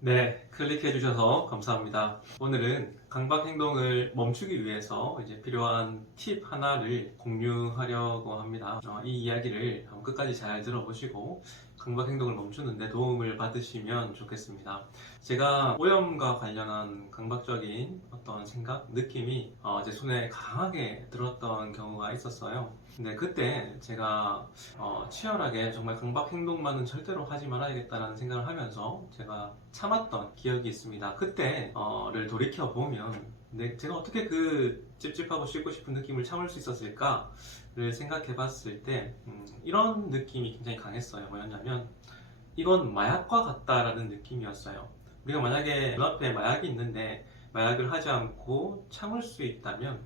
네, 클릭해 주셔서 감사합니다. 오늘은 강박 행동을 멈추기 위해서 이제 필요한 팁 하나를 공유하려고 합니다. 이 이야기를 한번 끝까지 잘 들어보시고 강박 행동을 멈추는 데 도움을 받으시면 좋겠습니다. 제가 오염과 관련한 강박적인 어떤 생각, 느낌이 제 손에 강하게 들었던 경우가 있었어요. 근데 그때 제가 치열하게 정말 강박 행동만은 절대로 하지 말아야겠다는 생각을 하면서 제가 참았던 기억이 있습니다. 그때를 돌이켜 보면 제가 어떻게 그 찝찝하고 쉬고 싶은 느낌을 참을 수 있었을까를 생각해 봤을 때 이런 느낌이 굉장히 강했어요. 뭐였냐면 이건 마약과 같다라는 느낌이었어요. 우리가 만약에 눈앞에 마약이 있는데 마약을 하지 않고 참을 수 있다면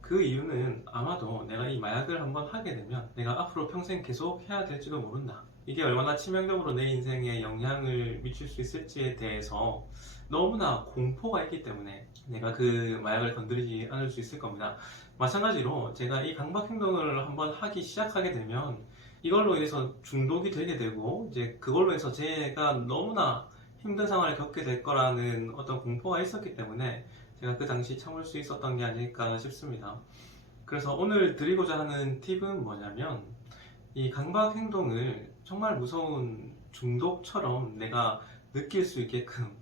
그 이유는 아마도 내가 이 마약을 한번 하게 되면 내가 앞으로 평생 계속 해야 될지도 모른다. 이게 얼마나 치명적으로 내 인생에 영향을 미칠 수 있을지에 대해서 너무나 공포가 있기 때문에 내가 그 마약을 건드리지 않을 수 있을 겁니다. 마찬가지로 제가 이 강박 행동을 한번 하기 시작하게 되면 이걸로 인해서 중독이 되게 되고 이제 그걸로 해서 제가 너무나 힘든 상황을 겪게 될 거라는 어떤 공포가 있었기 때문에 제가 그 당시 참을 수 있었던 게 아닐까 싶습니다. 그래서 오늘 드리고자 하는 팁은 뭐냐면 이 강박 행동을 정말 무서운 중독처럼 내가 느낄 수 있게끔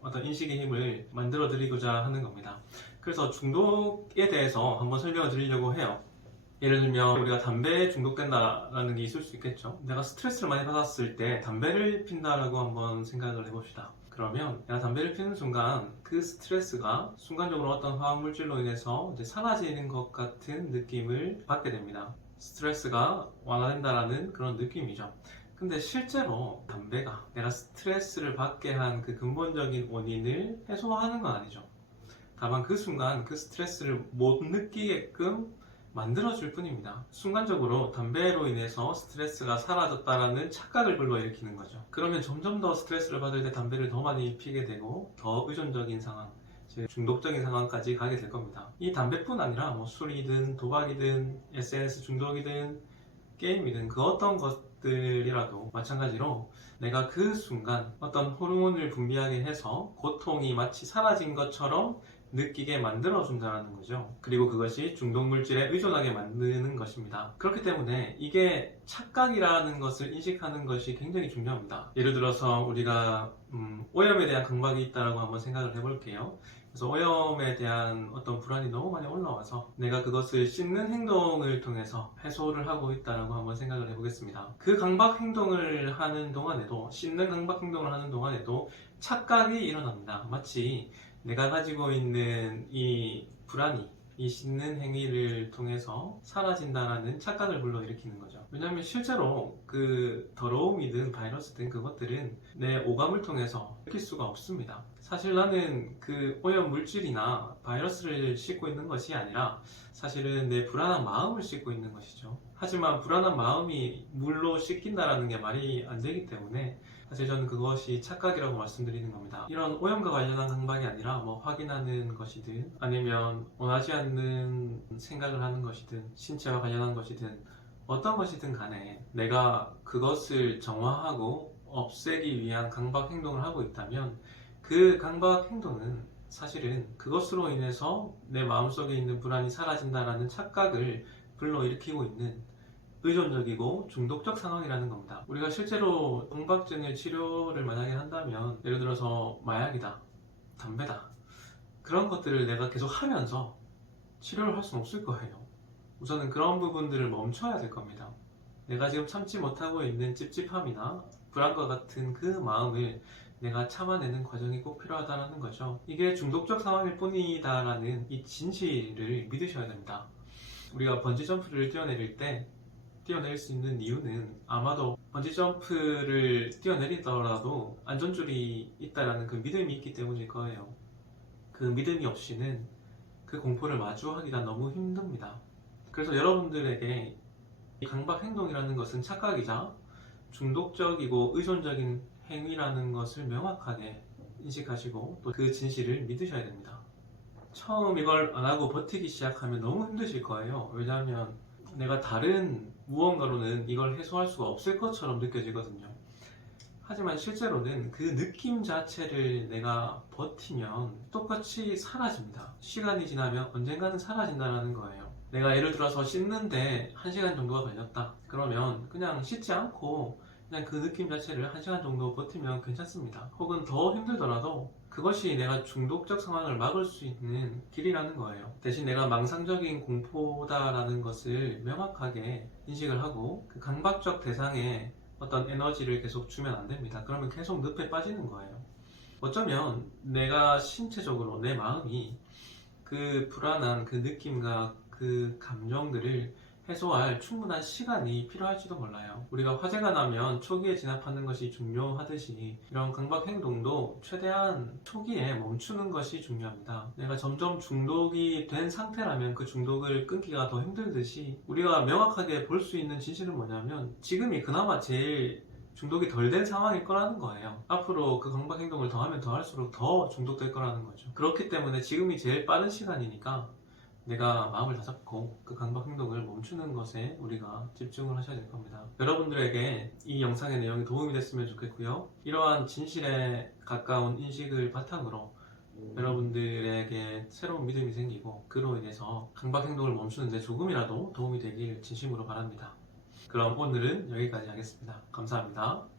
어떤 인식의 힘을 만들어 드리고자 하는 겁니다. 그래서 중독에 대해서 한번 설명을 드리려고 해요. 예를 들면 우리가 담배에 중독된다라는 게 있을 수 있겠죠. 내가 스트레스를 많이 받았을 때 담배를 핀다라고 한번 생각을 해봅시다. 그러면 내가 담배를 피는 순간 그 스트레스가 순간적으로 어떤 화학물질로 인해서 이제 사라지는 것 같은 느낌을 받게 됩니다. 스트레스가 완화된다라는 그런 느낌이죠. 근데 실제로 담배가 내가 스트레스를 받게 한 그 근본적인 원인을 해소하는 건 아니죠. 다만 그 순간 그 스트레스를 못 느끼게끔 만들어줄 뿐입니다. 순간적으로 담배로 인해서 스트레스가 사라졌다라는 착각을 불러일으키는 거죠. 그러면 점점 더 스트레스를 받을 때 담배를 더 많이 피게 되고 더 의존적인 상황, 즉 중독적인 상황까지 가게 될 겁니다. 이 담배뿐 아니라 뭐 술이든 도박이든 SNS 중독이든 게임이든 그 어떤 것들이라도 마찬가지로 내가 그 순간 어떤 호르몬을 분비하게 해서 고통이 마치 사라진 것처럼 느끼게 만들어준다는 거죠. 그리고 그것이 중독물질에 의존하게 만드는 것입니다. 그렇기 때문에 이게 착각이라는 것을 인식하는 것이 굉장히 중요합니다. 예를 들어서 우리가 오염에 대한 강박이 있다고 한번 생각을 해볼게요. 그래서 오염에 대한 어떤 불안이 너무 많이 올라와서 내가 그것을 씻는 행동을 통해서 해소를 하고 있다고 한번 생각을 해보겠습니다. 그 강박 행동을 하는 동안에도 씻는 강박 행동을 하는 동안에도 착각이 일어납니다. 마치 내가 가지고 있는 이 불안이 이 씻는 행위를 통해서 사라진다라는 착각을 불러일으키는 거죠. 왜냐하면 실제로 그 더러움이든 바이러스든 그것들은 내 오감을 통해서 느낄 수가 없습니다. 사실 나는 그 오염 물질이나 바이러스를 씻고 있는 것이 아니라 사실은 내 불안한 마음을 씻고 있는 것이죠. 하지만 불안한 마음이 물로 씻긴다라는 게 말이 안 되기 때문에 사실 저는 그것이 착각이라고 말씀드리는 겁니다. 이런 오염과 관련한 강박이 아니라 뭐 확인하는 것이든 아니면 원하지 않는 생각을 하는 것이든 신체와 관련한 것이든 어떤 것이든 간에 내가 그것을 정화하고 없애기 위한 강박 행동을 하고 있다면 그 강박 행동은 사실은 그것으로 인해서 내 마음속에 있는 불안이 사라진다라는 착각을 불러일으키고 있는 의존적이고 중독적 상황이라는 겁니다. 우리가 실제로 강박증의 치료를 만약에 한다면 예를 들어서 마약이다, 담배다 그런 것들을 내가 계속 하면서 치료를 할 수는 없을 거예요. 우선은 그런 부분들을 멈춰야 될 겁니다. 내가 지금 참지 못하고 있는 찝찝함이나 불안과 같은 그 마음을 내가 참아내는 과정이 꼭 필요하다는 거죠. 이게 중독적 상황일 뿐이다라는 이 진실을 믿으셔야 됩니다. 우리가 번지점프를 뛰어내릴 수 있는 이유는 아마도 번지점프를 뛰어내리더라도 안전줄이 있다라는 그 믿음이 있기 때문일 거예요. 그 믿음이 없이는 그 공포를 마주하기가 너무 힘듭니다. 그래서 여러분들에게 이 강박 행동이라는 것은 착각이자 중독적이고 의존적인 행위라는 것을 명확하게 인식하시고 또 그 진실을 믿으셔야 됩니다. 처음 이걸 안 하고 버티기 시작하면 너무 힘드실 거예요. 왜냐하면 내가 다른 무언가로는 이걸 해소할 수가 없을 것처럼 느껴지거든요. 하지만 실제로는 그 느낌 자체를 내가 버티면 똑같이 사라집니다. 시간이 지나면 언젠가는 사라진다는 거예요. 내가 예를 들어서 씻는데 1시간 정도가 걸렸다. 그러면 그냥 씻지 않고 그냥 그 느낌 자체를 1시간 정도 버티면 괜찮습니다. 혹은 더 힘들더라도 그것이 내가 중독적 상황을 막을 수 있는 길이라는 거예요. 대신 내가 망상적인 공포다라는 것을 명확하게 인식을 하고 그 강박적 대상에 어떤 에너지를 계속 주면 안 됩니다. 그러면 계속 늪에 빠지는 거예요. 어쩌면 내가 신체적으로 내 마음이 그 불안한 그 느낌과 그 감정들을 해소할 충분한 시간이 필요할지도 몰라요. 우리가 화재가 나면 초기에 진압하는 것이 중요하듯이 이런 강박 행동도 최대한 초기에 멈추는 것이 중요합니다. 내가 점점 중독이 된 상태라면 그 중독을 끊기가 더 힘들듯이 우리가 명확하게 볼 수 있는 진실은 뭐냐면 지금이 그나마 제일 중독이 덜 된 상황일 거라는 거예요. 앞으로 그 강박 행동을 더하면 더할수록 더 중독될 거라는 거죠. 그렇기 때문에 지금이 제일 빠른 시간이니까 내가 마음을 다잡고 그 강박 행동을 멈추는 것에 우리가 집중을 하셔야 될 겁니다. 여러분들에게 이 영상의 내용이 도움이 됐으면 좋겠고요. 이러한 진실에 가까운 인식을 바탕으로 여러분들에게 새로운 믿음이 생기고 그로 인해서 강박 행동을 멈추는데 조금이라도 도움이 되길 진심으로 바랍니다. 그럼 오늘은 여기까지 하겠습니다. 감사합니다.